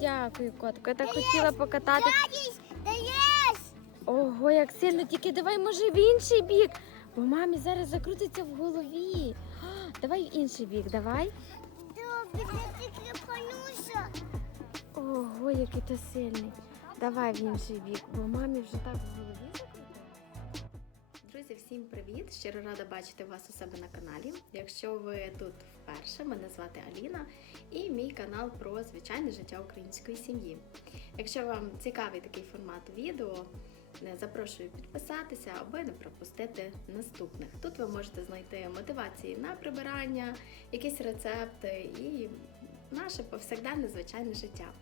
дякую, котку. Я так хотіла покатати. Ого, як сильно, тільки давай, може, в інший бік. Бо мамі зараз закрутиться в голові. А, давай в інший бік, давай. Добре, я тільки понюся. Ого, який ти сильний. Давай в інший бік, бо мамі вже так в голові. Друзі, всім привіт! Щиро рада бачити вас у себе на каналі. Якщо ви тут вперше, мене звати Аліна і мій канал про звичайне життя української сім'ї. Якщо вам цікавий такий формат відео, запрошую підписатися, аби не пропустити наступних. Тут ви можете знайти мотивації на прибирання, якісь рецепти і наше повсякденне звичайне життя.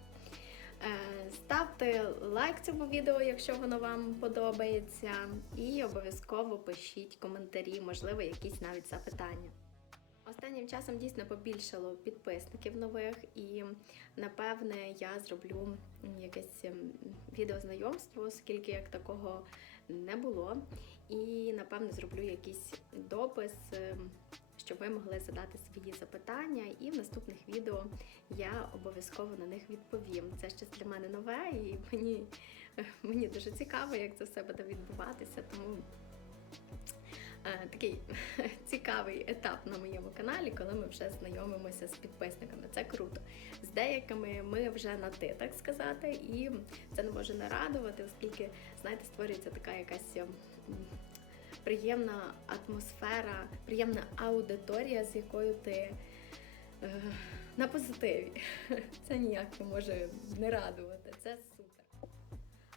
Е, Ставте лайк цьому відео, якщо воно вам подобається, і обов'язково пишіть коментарі, можливо, якісь навіть запитання. Останнім часом дійсно побільшало підписників нових, і напевне я зроблю якесь відеознайомство, оскільки як такого не було. І напевне зроблю якийсь допис, ем, щоб ви могли задати свої запитання, і в наступних відео я обов'язково на них відповім. Це щось для мене нове, і мені, мені дуже цікаво, як це все буде відбуватися. Тому е, такий цікавий етап на моєму каналі, коли ми вже знайомимося з підписниками. Це круто. З деякими ми вже на ти, так сказати, і це не може не радувати, оскільки, знаєте, створюється така якась. Приємна атмосфера, приємна аудиторія, з якою ти е, на позитиві. Це ніяк не може не радувати. Це супер.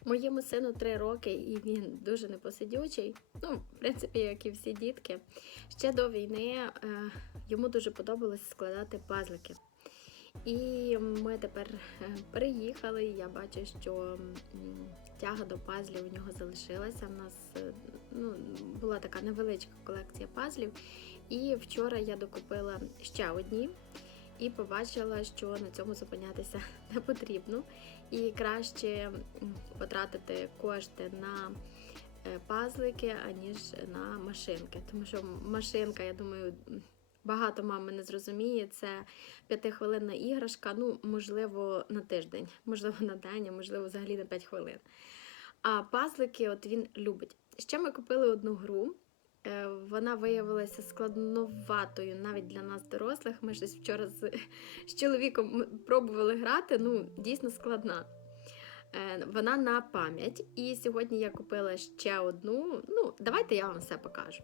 Моєму сину три роки, і він дуже непосидючий. Ну, в принципі, як і всі дітки. Ще до війни е, йому дуже подобалось складати пазлики. І ми тепер е, переїхали. Я бачу, що тяга до пазлів у нього залишилася. У нас е, ну, була така невеличка колекція пазлів. І вчора я докупила ще одні і побачила, що на цьому зупинятися не потрібно. І краще потратити кошти на е, пазлики, аніж на машинки. Тому що машинка, я думаю, багато мам мене зрозуміє, це п'ятихвилинна іграшка, ну, можливо, на тиждень, можливо, на день, а можливо, взагалі на 5 хвилин. А пазлики от він любить. Ще ми купили одну гру. Е, Вона виявилася складноватою навіть для нас, дорослих. Ми щось вчора з, з чоловіком пробували грати. Ну, дійсно складна. Е, Вона на пам'ять. І сьогодні я купила ще одну. Ну, давайте я вам все покажу.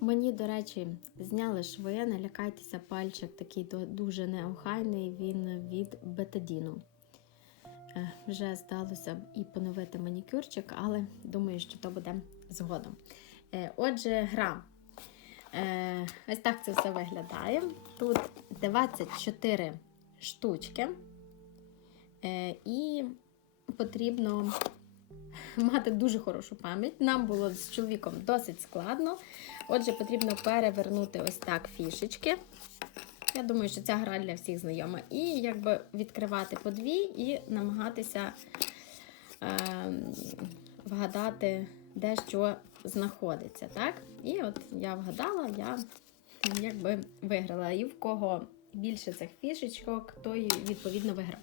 Мені, до речі, зняли шви, не лякайтеся, пальчик такий дуже неохайний, він від бетадіну. Е, Вже здалося б і поновити манікюрчик, але думаю, що то буде згодом. Е, Отже, гра. Е, Ось так це все виглядає. Тут 24 штучки. І потрібно мати дуже хорошу пам'ять. Нам було з чоловіком досить складно. Отже, потрібно перевернути ось так фішечки. Я думаю, що ця гра для всіх знайома. І якби відкривати по дві і намагатися е, вгадати, де що знаходиться. Так? І от я вгадала, я якби виграла. І в кого більше цих фішечок, той відповідно виграв.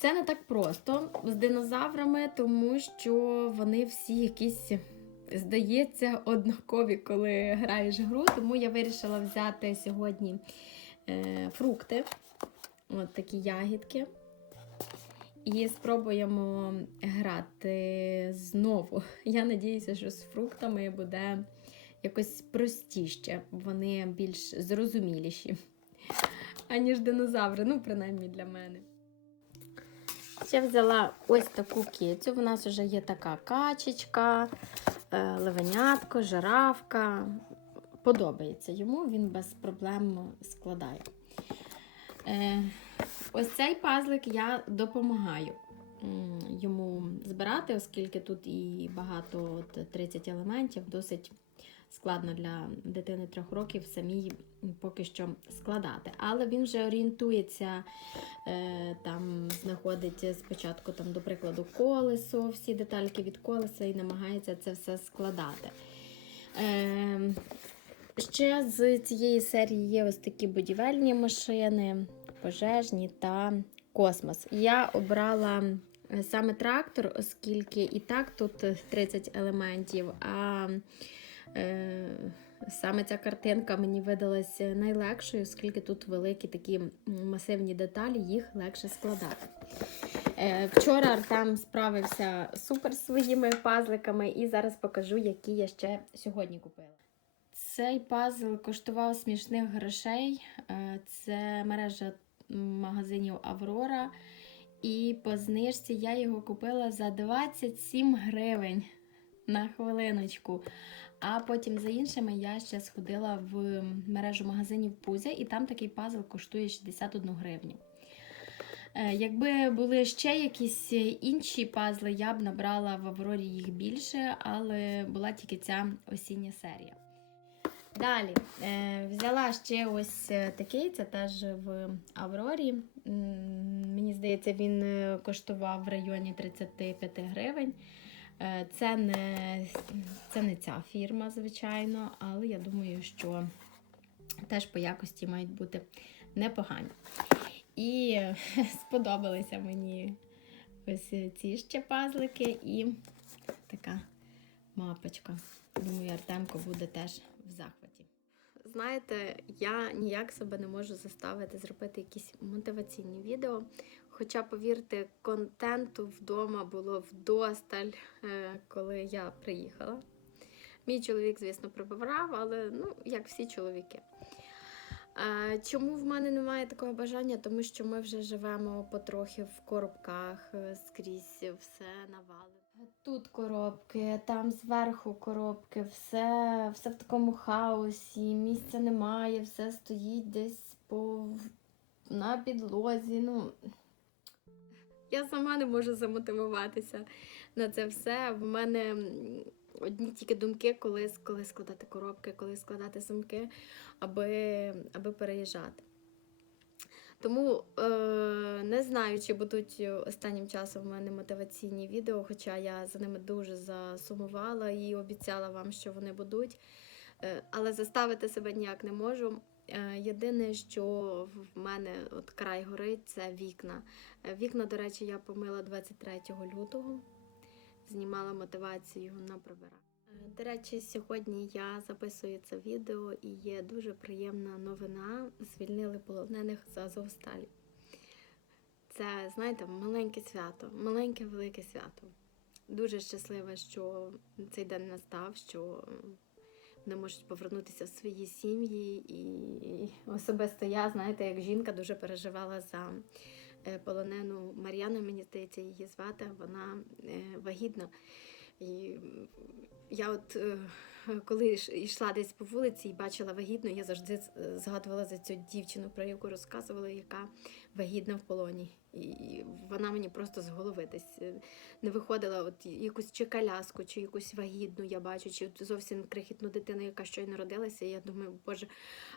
Це не так просто з динозаврами, тому що вони всі якісь, здається, однакові, коли граєш гру. Тому я вирішила взяти сьогодні е, фрукти, от такі ягідки. І спробуємо грати знову. Я надіюся, що з фруктами буде якось простіше, вони більш зрозуміліші, аніж динозаври, ну, принаймні для мене. Ще взяла ось таку кицю. У нас вже є така качечка, е, левенятко, жирафка. Подобається йому, він без проблем складає. Е, Ось цей пазлик я допомагаю йому збирати, оскільки тут і багато от, 30 елементів, досить складно для дитини трьох років самій поки що складати. Але він вже орієнтується, е, там знаходить спочатку, там, до прикладу, колесо, всі детальки від колеса і намагається це все складати. Е, Ще з цієї серії є ось такі будівельні машини, пожежні та космос. Я обрала саме трактор, оскільки і так тут 30 елементів, а е, саме ця картинка мені видалася найлегшою, оскільки тут великі такі масивні деталі, їх легше складати. Е, Вчора Артем справився супер своїми пазликами, і зараз покажу, які я ще сьогодні купила. Цей пазл коштував смішних грошей. Е, Це мережа магазинів Аврора. І по знижці я його купила за 27 гривень на хвилиночку. А потім за іншими я ще сходила в мережу магазинів Пузя, і там такий пазл коштує 61 гривню. Е, Якби були ще якісь інші пазли, я б набрала в Аврорі їх більше, але була тільки ця осіння серія. Далі е, взяла ще ось е, такий, це теж в Аврорі. Мені здається, він коштував в районі 35 гривень. Е, Це не, це не ця фірма, звичайно, але я думаю, що теж по якості мають бути непогані. І сподобалися мені ось ці ще пазлики і така мапочка. Думаю, Артемко буде теж в захваті. Знаєте, я ніяк себе не можу заставити зробити якісь мотиваційні відео. Хоча, повірте, контенту вдома було вдосталь, е, коли я приїхала. Мій чоловік, звісно, прибирав, але ну, як всі чоловіки. Е, Чому в мене немає такого бажання? Тому що ми вже живемо потрохи в коробках, е, скрізь все навалено. Тут коробки, там зверху коробки, все, все в такому хаосі, місця немає, все стоїть десь по, на підлозі. Ну, я сама не можу замотивуватися на це все. В мене одні тільки думки, коли, коли складати коробки, коли складати сумки, аби, аби переїжджати. Тому е, не знаю, чи будуть останнім часом в мене мотиваційні відео, хоча я за ними дуже засумувала і обіцяла вам, що вони будуть. Е, але заставити себе ніяк не можу. Е, єдине, що в мене от край горить, це вікна. Е, Вікна, до речі, я помила 23 лютого, знімала мотивацію на прибирання. Е, До речі, сьогодні я записую це відео і є дуже приємна новина. Звільнили полонених з Азовсталі. Це, знаєте, маленьке свято, маленьке велике свято. Дуже щаслива, що цей день настав, що вони можуть повернутися в свої сім'ї. І особисто я, знаєте, як жінка дуже переживала за е, полонену Мар'яну, мені здається, її звати. Вона е, вагітна. І я от е, коли йшла десь по вулиці і бачила вагітну, я завжди згадувала за цю дівчину, про яку розказували, яка вагітна в полоні. І вона мені просто з голови десь е, не виходила. От якусь чи коляску, чи якусь вагітну я бачу, чи зовсім крихітну дитину, яка щойно родилася. І я думаю, боже,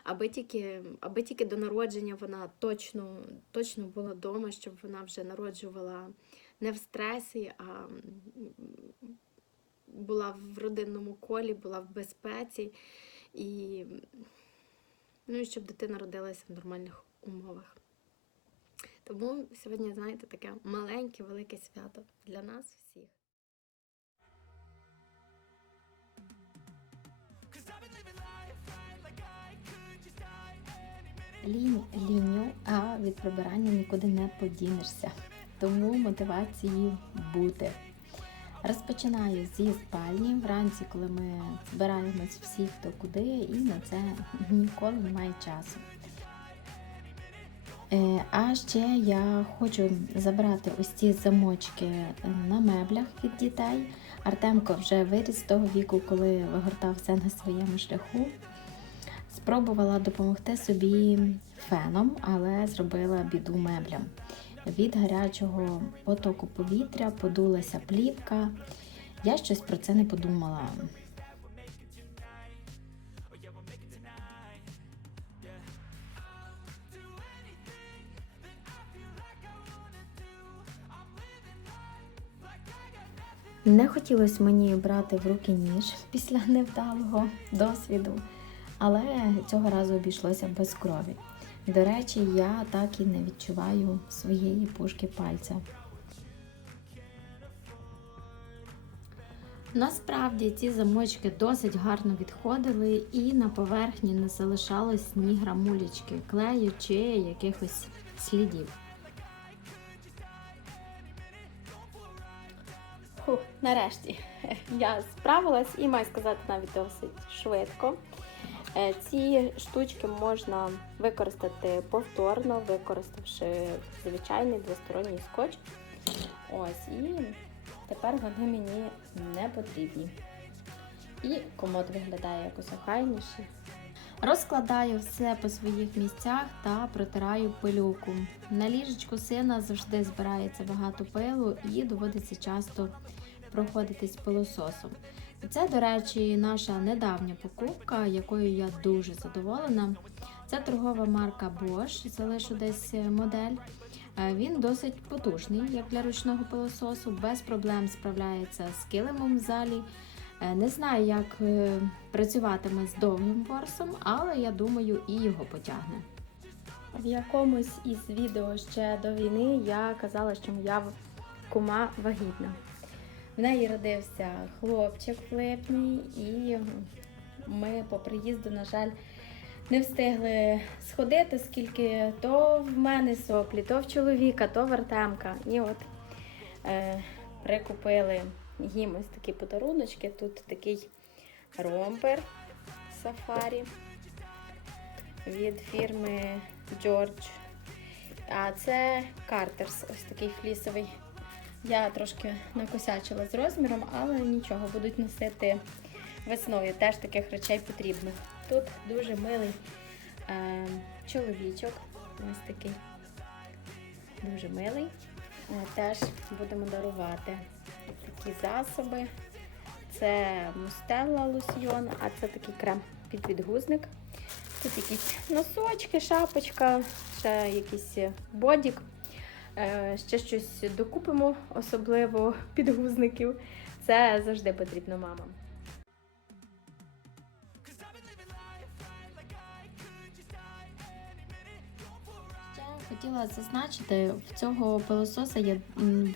аби тільки, аби тільки до народження вона точно, точно була вдома, щоб вона вже народжувала не в стресі, а була в родинному колі, була в безпеці, і, ну, і щоб дитина родилася в нормальних умовах. Тому сьогодні, знаєте, таке маленьке, велике свято для нас всіх. Лінь лінню, а від прибирання нікуди не подінешся. Тому мотивації бути. Розпочинаю зі спальні вранці, коли ми збираємось всі, хто куди, і на це ніколи немає часу. Е, А ще я хочу забрати ось ці замочки на меблях від дітей. Артемко вже виріс з того віку, коли вигортав все на своєму шляху. Спробувала допомогти собі феном, але зробила біду меблям. Від гарячого потоку повітря подулася плівка. Я щось про це не подумала. Не хотілося мені брати в руки ніж після невдалого досвіду, але цього разу обійшлося без крові. До речі, я так і не відчуваю своєї пушки пальця. Насправді ці замочки досить гарно відходили і на поверхні не залишалось ні грамулечки клею чи якихось слідів. Фух, нарешті я справилась і маю сказати навіть досить швидко. Е, Ці штучки можна використати повторно, використавши звичайний двосторонній скотч. Ось, і тепер вони мені не потрібні. І комод виглядає якось охайніше. Розкладаю все по своїх місцях та протираю пилюку. На ліжечку сина завжди збирається багато пилу і доводиться часто проходитись пилососом. Це, до речі, наша недавня покупка, якою я дуже задоволена. Це торгова марка Bosch, залишу десь модель. Е, Він досить потужний, як для ручного пилососу, без проблем справляється з килимом в залі. Е, Не знаю, як е, працюватиме з довгим ворсом, але я думаю, і його потягне. В якомусь із відео ще до війни я казала, що моя кума вагітна. В неї родився хлопчик в липні, і ми по приїзду, на жаль, не встигли сходити, оскільки то в мене соплі, то в чоловіка, то в Артемка. І от е, прикупили їм ось такі подаруночки. Тут такий ромпер сафарі від фірми George. А це Картерс, ось такий флісовий. Я трошки накосячила з розміром, але нічого, будуть носити весною. Теж таких речей потрібно. Тут дуже милий е, чоловічок. Ось такий. Дуже милий. Е, Теж будемо дарувати такі засоби. Це мустелла лосьйон, а це такий крем під відгузник. Тут якісь носочки, шапочка, ще якийсь бодік. Е, Ще щось докупимо, особливо підгузників. Це завжди потрібно мамам. Хотіла зазначити, в цього пилососа є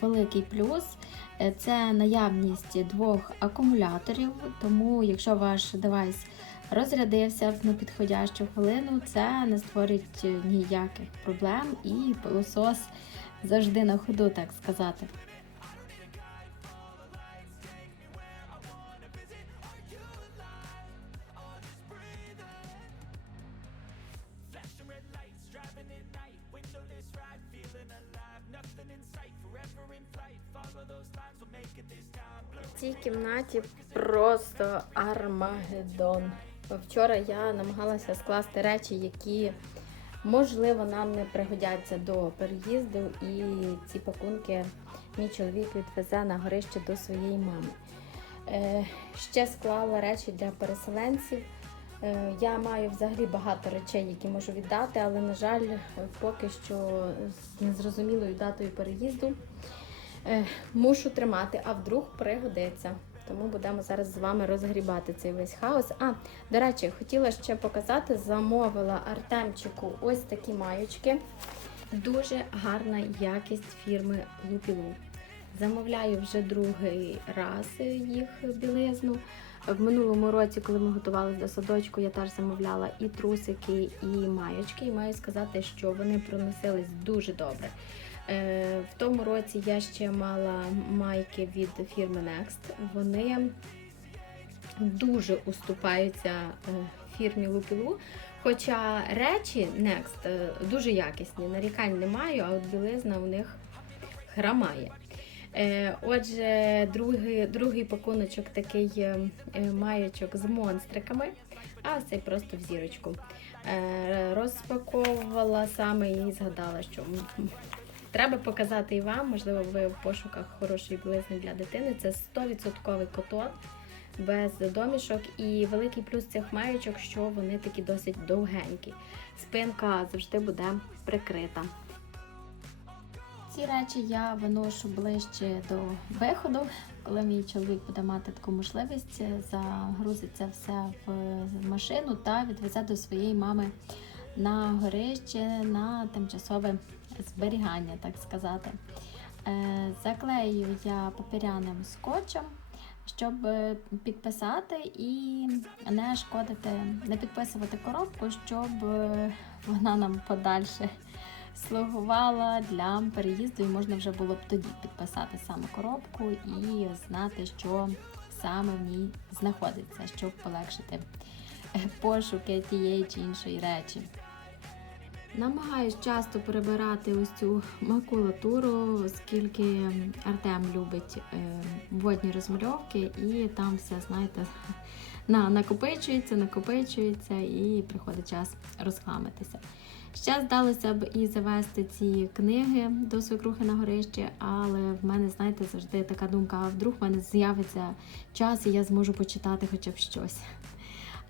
великий плюс. Е, Це наявність двох акумуляторів, тому якщо ваш девайс розрядився в непідходящу хвилину, це не створить ніяких проблем і пилосос завжди на ходу, так сказати. В цій кімнаті просто армагеддон. Вчора я намагалася скласти речі, які можливо нам не пригодяться до переїзду, і ці пакунки мій чоловік відвезе на горище до своєї мами. Е, ще склала речі для переселенців. Е, я маю взагалі багато речей, які можу віддати, але, на жаль, поки що з незрозумілою датою переїзду е, мушу тримати, а вдруг пригодиться. Тому будемо зараз з вами розгрібати цей весь хаос. А, до речі, хотіла ще показати, замовила Артемчику ось такі маючки. Дуже гарна якість фірми Лупілу. Замовляю вже другий раз їх білизну. В минулому році, коли ми готувалися до садочку, я теж замовляла і трусики, і маєчки. І маю сказати, що вони проносились дуже добре. Е, В тому році я ще мала майки від фірми Next. Вони дуже уступаються е, фірмі Лупілу. Хоча речі Next е, дуже якісні, нарікань не маю, а от білизна у них храмає. Отже, другий, другий пакуночок такий маєчок з монстриками, а цей просто в зірочку. Розпаковувала саме і згадала, що треба показати і вам, можливо, ви в пошуках хорошої білизни для дитини. Це 100% котон без домішок. І великий плюс цих маєчок, що вони такі досить довгенькі. Спинка завжди буде прикрита. Ці речі я виношу ближче до виходу, коли мій чоловік буде мати таку можливість, загрузить це все в машину та відвезе до своєї мами на горище на тимчасове зберігання, так сказати. Е, Заклею я папіряним скотчем, щоб е, підписати і не шкодити, не підписувати коробку, щоб е, вона нам подальше слугувала для переїзду, і можна вже було б тоді підписати саме коробку і знати, що саме в ній знаходиться, щоб полегшити пошуки тієї чи іншої речі. Намагаюсь часто прибирати ось цю макулатуру, оскільки Артем любить е, водні розмальовки, і там все, знаєте, на, накопичується, накопичується і приходить час розхламитися. Ще здалося б і завести ці книги до свекрухи на горище, але в мене, знаєте, завжди така думка, а вдруг в мене з'явиться час і я зможу почитати хоча б щось.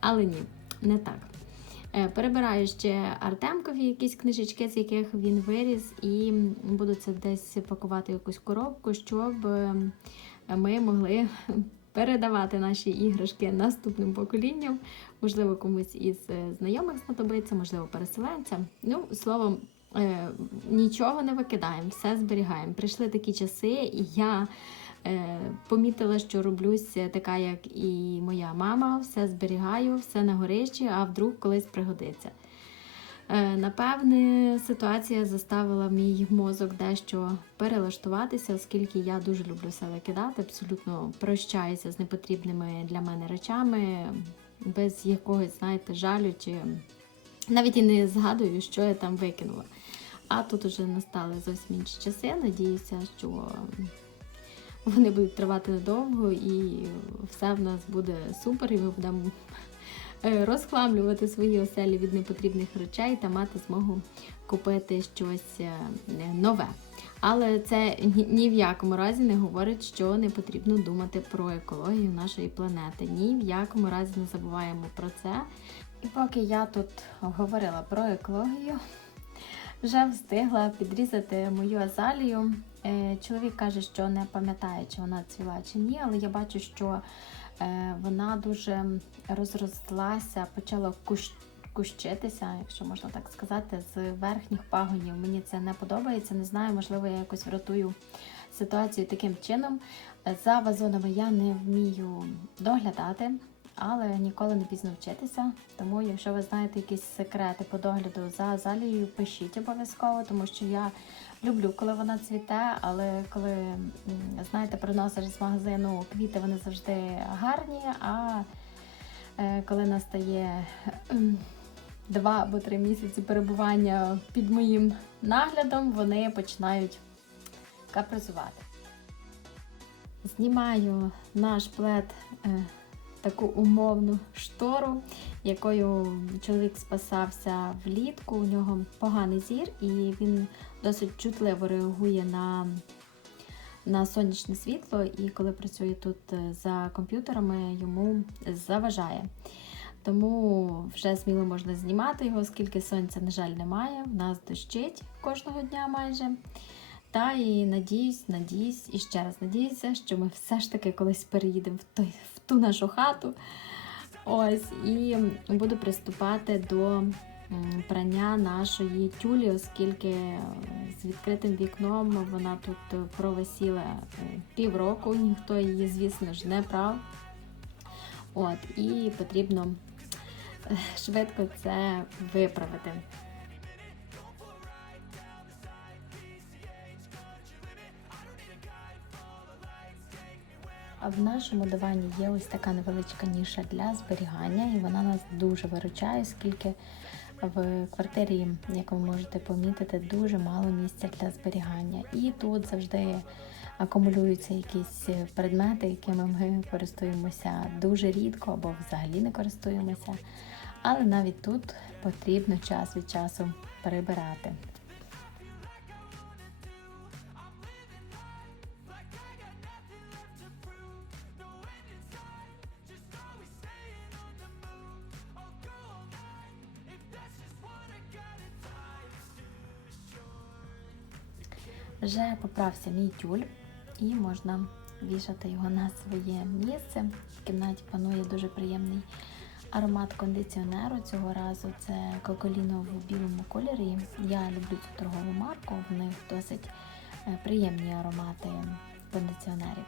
Але ні, не так. Е, Перебираю ще Артемкові якісь книжечки, з яких він виріс, і буду це десь пакувати якусь коробку, щоб е, ми могли передавати наші іграшки наступним поколінням. Можливо, комусь із е, знайомих знадобиться, можливо, переселенцям. Ну, словом, е, нічого не викидаємо, все зберігаємо. Прийшли такі часи, і я помітила, що роблюсь така, як і моя мама, все зберігаю, все на горищі, а вдруг колись пригодиться. Е, Напевне, ситуація заставила мій мозок дещо перелаштуватися, оскільки я дуже люблю все викидати, абсолютно прощаюся з непотрібними для мене речами, без якогось, знаєте, жалю чи навіть і не згадую, що я там викинула. А тут уже настали зовсім інші часи. Надіюся, що вони будуть тривати недовго і все в нас буде супер, і ми будемо е, розхламлювати свої оселі від непотрібних речей та мати змогу купити щось е, нове. Але це ні в якому разі не говорить, що не потрібно думати про екологію нашої планети. Ні в якому разі не забуваємо про це. І поки я тут говорила про екологію, вже встигла підрізати мою азалію. Е, Чоловік каже, що не пам'ятає, чи вона цвіла чи ні, але я бачу, що е, вона дуже розрослася, почала кущ, кущитися, якщо можна так сказати, з верхніх пагонів. Мені це не подобається. Не знаю, можливо, я якось врятую ситуацію таким чином. За вазонами я не вмію доглядати. Але ніколи не пізно вчитися. Тому, якщо ви знаєте якісь секрети по догляду за азалією, пишіть обов'язково, тому що я люблю, коли вона цвіте, але коли знаєте, приносиш з магазину квіти, вони завжди гарні. А е, коли настає ем, два або три місяці перебування під моїм наглядом, вони починають капризувати. Знімаю наш плед. Таку умовну штору, якою чоловік спасався влітку. У нього поганий зір, і він досить чутливо реагує на, на сонячне світло, і коли працює тут е, за комп'ютерами, йому заважає. Тому вже сміло можна знімати його, оскільки сонця, на жаль, немає. В нас дощить кожного дня майже. Та і надіюсь, надіюсь, і ще раз надіюся, що ми все ж таки колись переїдемо в, той, ту нашу хату. Ось, і буду приступати до прання нашої тюлі, оскільки е, з відкритим вікном вона тут провисіла е, півроку, ніхто її, звісно ж, не прав. От, і потрібно е, швидко це виправити. В нашому дивані є ось така невеличка ніша для зберігання, і вона нас дуже виручає, оскільки в квартирі, як ви можете помітити, дуже мало місця для зберігання. І тут завжди акумулюються якісь предмети, якими ми користуємося дуже рідко або взагалі не користуємося. Але навіть тут потрібно час від часу прибирати. Вже поправся мій тюль і можна вішати його на своє місце. В кімнаті панує дуже приємний Аромат кондиціонеру цього разу це коколіно в білому кольорі. Я люблю цю торгову марку, в них досить е, приємні аромати кондиціонерів.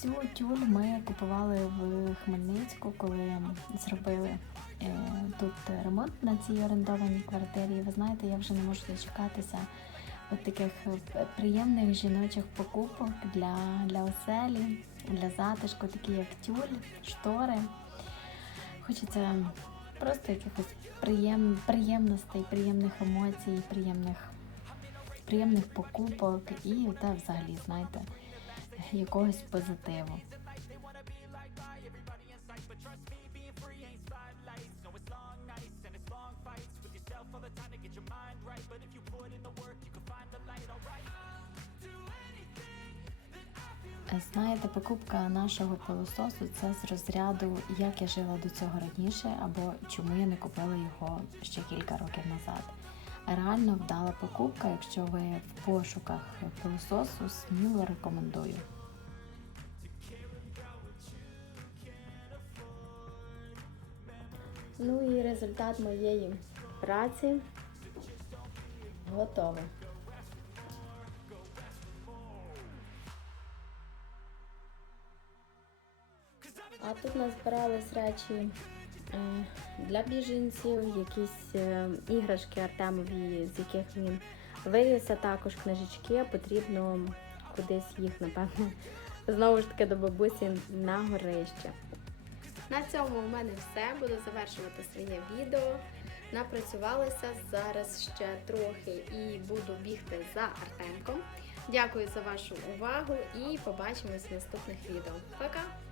Цю тюль ми купували в Хмельницьку, коли зробили е, тут ремонт на цій орендованій квартирі. Ви знаєте, я вже не можу дочекатися от таких е, приємних жіночих покупок для, для оселі, для затишку, такі як тюль, штори. Хочеться просто якихось приєм, приємностей, приємних емоцій, приємних, приємних покупок і та взагалі, знаєте, якогось позитиву. Знаєте, покупка нашого пилососу це з розряду, як я жила до цього раніше, або чому я не купила його ще кілька років назад. Реально вдала покупка, якщо ви в пошуках пилососу, сміло рекомендую. Ну і результат моєї праці готовий. А тут назбирались речі е, для біженців, якісь е, іграшки Артемові, з яких він вивівся, також книжечки. Потрібно кудись їх, напевно, знову ж таки до бабусі на горище. На цьому у мене все. Буду завершувати своє відео. Напрацювалася зараз ще трохи і буду бігти за Артемком. Дякую за вашу увагу і побачимось в наступних відео. Пока!